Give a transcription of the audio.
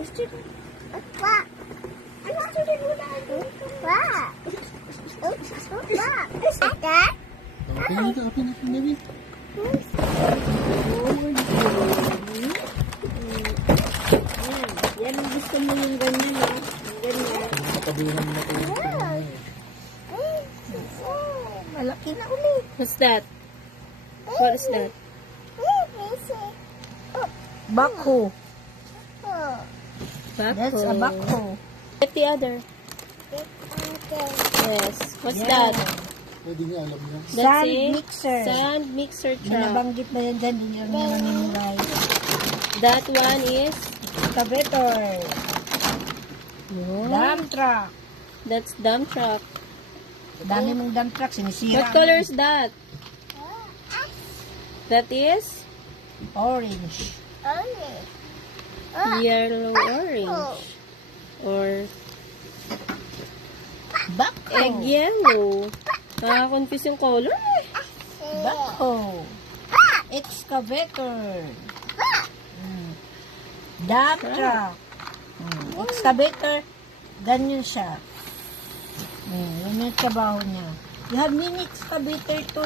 What? I want you to do that. What? What? Is that? Open na, baby. Yan ang gusto mo yung ganyan, ha? Ganyan. Makabihan na ko yung Malaki na ulit. What's that? What is that? Backhoe. Backhoe. That's a backhoe. Get the other. Yes. What's that? Pwede niya alam niya. That's Sand it. mixer. Sand mixer May truck. nabanggit na yan dyan. Hindi nyo nanimulay. That one is? Excavator. Oh, Dump truck. that's dump truck. Dami mong dump truck. Sinisira. What color is that? That is? Orange. Yellow orange. Or Backhoe. egg yellow. Nakaka-confuse yung color eh. Backhoe. Excavator. Dump truck. Excavator. Ganyan siya. Yan yung trabaho niya. You have mini excavator to